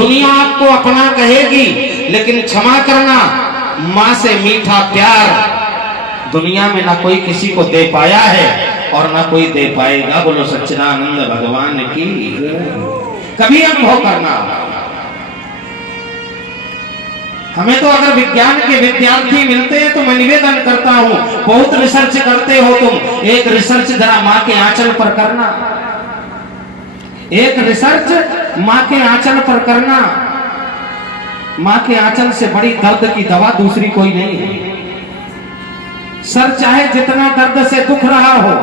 दुनिया आपको अपना कहेगी, लेकिन क्षमा करना, माँ से मीठा प्यार दुनिया में ना कोई किसी को दे पाया है और ना कोई दे पाएगा। बोलो सच्चिदानंद भगवान की। कभी अनुभव करना। हमें तो अगर विज्ञान के विद्यार्थी मिलते हैं तो मैं निवेदन करता हूं, बहुत रिसर्च करते हो तुम, एक रिसर्च जरा माँ के आंचल पर करना। एक रिसर्च माँ के आंचल पर करना। माँ के आंचल से बड़ी दर्द की दवा दूसरी कोई नहीं है। सर चाहे जितना दर्द से दुख रहा हो,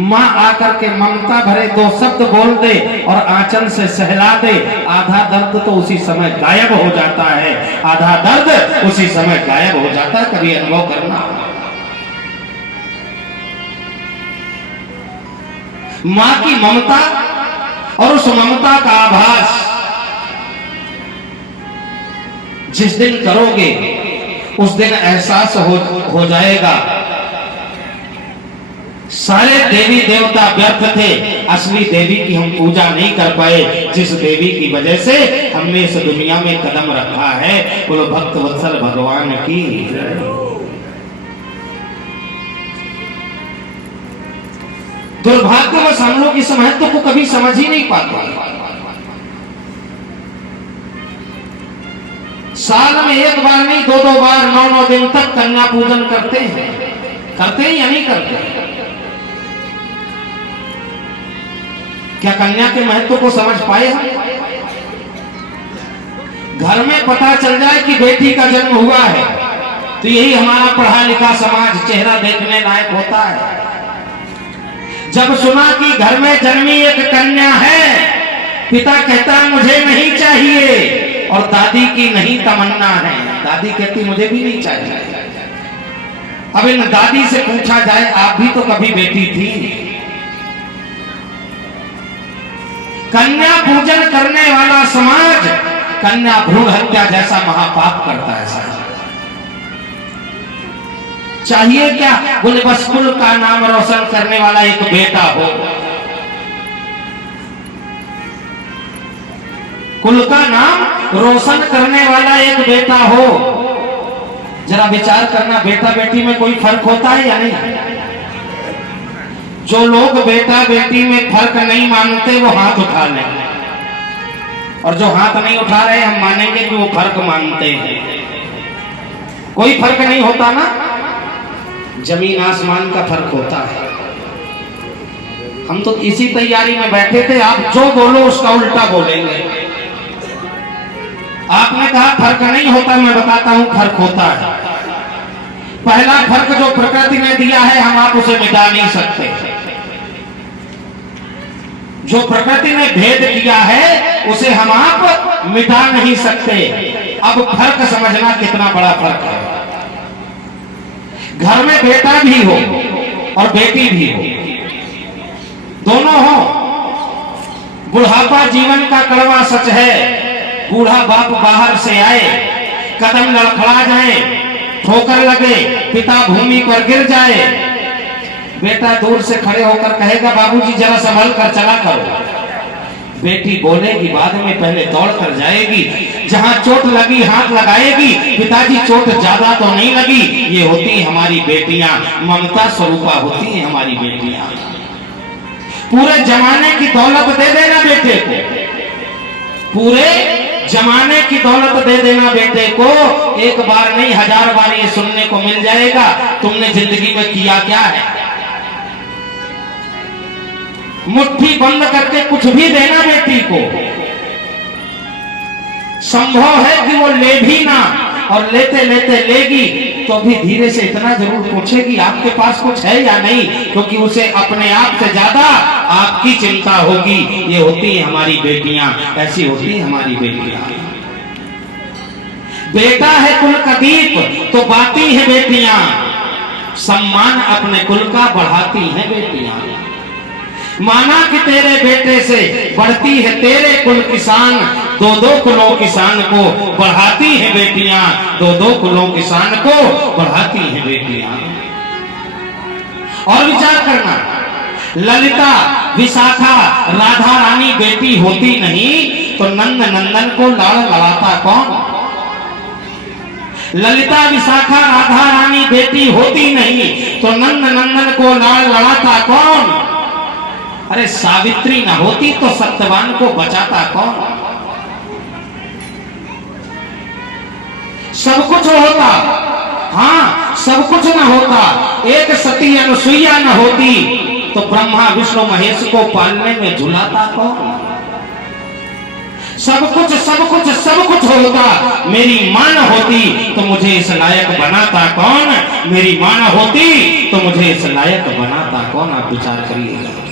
माँ आकर के ममता भरे दो शब्द बोल दे और आंचल से सहला दे, आधा दर्द तो उसी समय गायब हो जाता है। आधा दर्द उसी समय गायब हो जाता है। कभी अनुभव करना। माँ की ममता और उस ममता का आभास जिस दिन करोगे उस दिन एहसास हो जाएगा सारे देवी देवता व्यर्थ थे, असली देवी की हम पूजा नहीं कर पाए, जिस देवी की वजह से हमने इस दुनिया में कदम रखा है। बोलो भक्त वत्सल भगवान की। दुर्भाग्यवश हम लोग इस महत्व को कभी समझ ही नहीं पाते। साल में एक बार नहीं, दो दो बार, 9 दिन तक कन्या पूजन करते हैं। करते हैं या नहीं करते? क्या कन्या के महत्व को समझ पाए हम? घर में पता चल जाए कि बेटी का जन्म हुआ है तो यही हमारा पढ़ा लिखा समाज चेहरा देखने लायक होता है। जब सुना कि घर में जन्मी एक कन्या है, पिता कहता है मुझे नहीं चाहिए, और दादी की नहीं तमन्ना है। दादी कहती मुझे भी नहीं चाहिए। अब इन दादी से पूछा जाए, आप भी तो कभी बेटी थी। कन्या पूजन करने वाला समाज कन्या भ्रूण हत्या जैसा महापाप करता है। साहब चाहिए क्या? बोले बस कुल का नाम रोशन करने वाला एक बेटा हो। कुल का नाम रोशन करने वाला एक बेटा हो। जरा विचार करना, बेटा बेटी में कोई फर्क होता है या नहीं? जो लोग बेटा बेटी में फर्क नहीं मानते वो हाथ उठा लें, और जो हाथ नहीं उठा रहे हम मानेंगे कि वो फर्क मानते हैं। कोई फर्क नहीं होता ना, जमीन आसमान का फर्क होता है। हम तो इसी तैयारी में बैठे थे, आप जो बोलो उसका उल्टा बोलेंगे। आपने कहा फर्क नहीं होता, मैं बताता हूं फर्क होता है। पहला फर्क जो प्रकृति ने दिया है हम आप उसे मिटा नहीं सकते। जो प्रकृति ने भेद किया है उसे हम आप मिटा नहीं सकते। अब फर्क समझना कितना बड़ा फर्क है। घर में बेटा भी हो और बेटी भी हो, दोनों हो। बुढ़ापा जीवन का कड़वा सच है। बूढ़ा बाप बाहर से आए, कदम लड़खड़ा जाए, ठोकर लगे, पिता भूमि पर गिर जाए, बेटा दूर से खड़े होकर कहेगा बाबूजी जरा संभल कर चला करो। बेटी बोलेगी बाद में, पहले दौड़ कर जाएगी, जहां चोट लगी हाथ लगाएगी, पिताजी चोट ज्यादा तो नहीं लगी। ये होती हमारी बेटियां, ममता स्वरूपा होती है हमारी बेटियां। पूरे जमाने की दौलत दे देना बेटे को, पूरे जमाने की दौलत दे देना बेटे को, एक बार नहीं 1000 बार ये सुनने को मिल जाएगा तुमने जिंदगी में किया क्या है। मुट्ठी बंद करके कुछ भी देना बेटी को, संभव है कि वो ले भी ना, और लेते लेते लेगी तो भी धीरे से इतना जरूर पूछेगी आपके पास कुछ है या नहीं, क्योंकि उसे अपने आप से ज्यादा आपकी चिंता होगी। ये होती है हमारी बेटियां, ऐसी होती है हमारी बेटियां। बेटा है कुल का दीप तो बाती है बेटियां, सम्मान अपने कुल का बढ़ाती है बेटियां। माना कि तेरे बेटे से बढ़ती है तेरे कुल किसान, दो दो कुलों किसान को बढ़ाती है बेटियां, दो दो कुलों किसान को बढ़ाती है बेटियां। और विचार करना, ललिता, विशाखा, राधा रानी बेटी होती नहीं तो नंद नंदन को लाड़ लड़ाता कौन? ललिता विशाखा राधा रानी बेटी होती नहीं तो नंद नंदन को लाड़ लड़ाता कौन? अरे सावित्री न होती तो सत्यवान को बचाता कौन? सब कुछ होता, हाँ सब कुछ न होता, एक सती अनुसुईया न होती तो ब्रह्मा विष्णु महेश को पालने में झुलाता कौन? सब कुछ सब कुछ सब कुछ होता, मेरी मां न होती तो मुझे इस लायक बनाता कौन? मेरी मां न होती तो मुझे इस लायक बनाता कौन? आप विचार करिएगा।